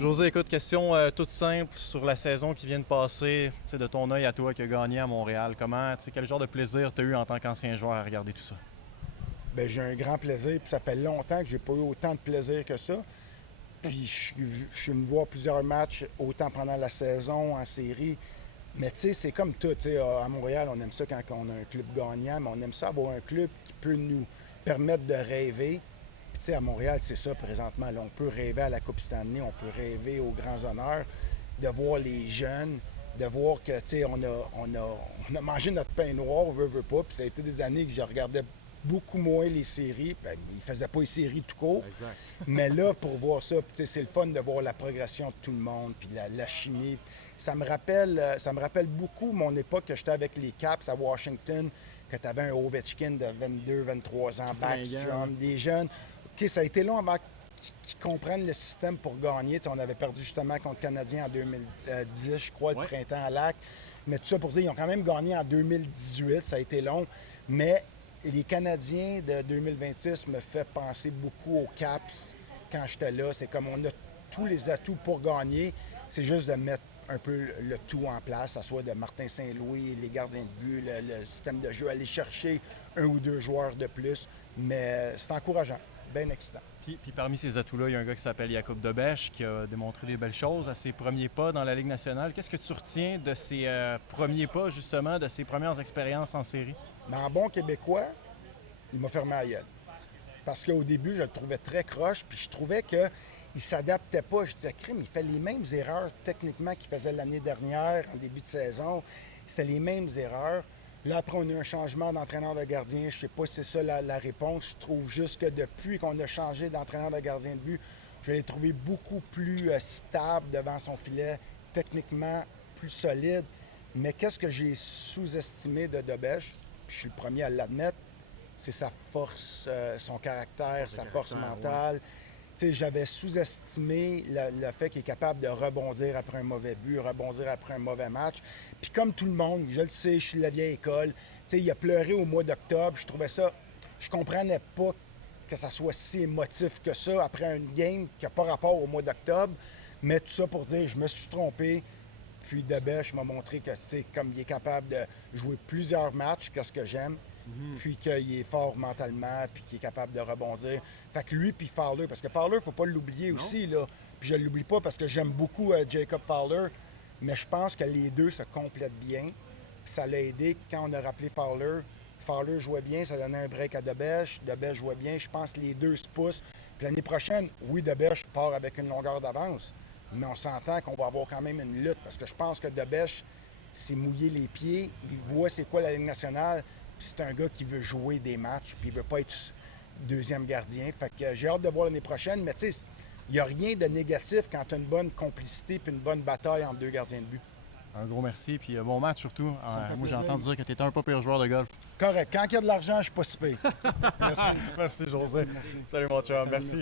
José, écoute, question toute simple sur la saison qui vient de passer, tu sais, de ton œil à toi qui a gagné à Montréal. Comment, tu sais, quel genre de plaisir tu as eu en tant qu'ancien joueur à regarder tout ça? Bien, j'ai un grand plaisir. Puis ça fait longtemps que j'ai pas eu autant de plaisir que ça. Puis je suis venu voir plusieurs matchs, autant pendant la saison, en série. Mais tu sais, c'est comme tout. Tu sais, à Montréal, on aime ça quand on a un club gagnant, mais on aime ça avoir un club qui peut nous permettre de rêver. Puis tu sais, à Montréal, c'est ça présentement. Là, on peut rêver à la Coupe Stanley, on peut rêver aux grands honneurs, de voir les jeunes, de voir que, tu sais, on a mangé notre pain noir, on veut pas. Puis ça a été des années que je regardais beaucoup moins les séries. Ben, ils ne faisaient pas les séries tout court. Exact. Mais là, pour voir ça, c'est le fun de voir la progression de tout le monde, puis la chimie. Ça me rappelle beaucoup mon époque que j'étais avec les Caps à Washington, que tu avais un Ovechkin de 22, 23 ans, Backstrom, des jeunes. OK, ça a été long avant qu'ils comprennent le système pour gagner. T'sais, on avait perdu justement contre le Canadien en 2010, je crois, le printemps à Lac. Mais tout ça pour dire, ils ont quand même gagné en 2018, ça a été long. Mais les Canadiens de 2026 me fait penser beaucoup aux Caps quand j'étais là. C'est comme on a tous les atouts pour gagner. C'est juste de mettre un peu le tout en place, à soit de Martin Saint-Louis, les gardiens de but, le système de jeu, aller chercher un ou deux joueurs de plus. Mais c'est encourageant, bien excitant. Puis parmi ces atouts-là, il y a un gars qui s'appelle Jakub Dobeš qui a démontré des belles choses à ses premiers pas dans la Ligue nationale. Qu'est-ce que tu retiens de ses premiers pas, justement, de ses premières expériences en série? Mais en bon québécois, il m'a fermé la gueule. Parce qu'au début, je le trouvais très croche, puis je trouvais qu'il ne s'adaptait pas. Je disais, crime, il fait les mêmes erreurs techniquement qu'il faisait l'année dernière, en début de saison. C'était les mêmes erreurs. Là, après, on a eu un changement d'entraîneur de gardien. Je ne sais pas si c'est ça la réponse. Je trouve juste que depuis qu'on a changé d'entraîneur de gardien de but, je l'ai trouvé beaucoup plus stable devant son filet, techniquement plus solide. Mais qu'est-ce que j'ai sous-estimé de Dobeš, puis je suis le premier à l'admettre, c'est sa force, son caractère, sa force mentale. Ouais. Tu sais, j'avais sous-estimé le fait qu'il est capable de rebondir après un mauvais but, rebondir après un mauvais match. Puis comme tout le monde, je le sais, je suis de la vieille école. Tu sais, il a pleuré au mois d'octobre. Je trouvais ça... Je comprenais pas que ça soit si émotif que ça après une game qui n'a pas rapport au mois d'octobre. Mais tout ça pour dire, je me suis trompé. Puis Dobeš m'a montré que c'est comme il est capable de jouer plusieurs matchs, qu'est-ce que j'aime. Puis qu'il est fort mentalement, puis qu'il est capable de rebondir. Fait que lui, puis Fowler, parce que Fowler, faut pas l'oublier aussi, là. Puis je l'oublie pas parce que j'aime beaucoup Jacob Fowler, mais je pense que les deux se complètent bien. Puis ça l'a aidé quand on a rappelé Fowler. Fowler jouait bien, ça donnait un break à Dobeš. Dobeš jouait bien, je pense que les deux se poussent. Puis l'année prochaine, oui, Dobeš part avec une longueur d'avance, mais on s'entend qu'on va avoir quand même une lutte, parce que je pense que Dobeš s'est mouillé les pieds, il voit c'est quoi la Ligue nationale. C'est un gars qui veut jouer des matchs, puis il veut pas être deuxième gardien. Fait que j'ai hâte de voir l'année prochaine, mais tu sais, il n'y a rien de négatif quand tu as une bonne complicité puis une bonne bataille entre deux gardiens de but. Un gros merci, puis bon match surtout. Moi, j'ai plaisir. entendu dire que tu étais un pas pire joueur de golf. Correct. Quand il y a de l'argent, je suis pas si pire. Merci. Merci, José. Merci. Salut, mon chum. Salut, merci. merci.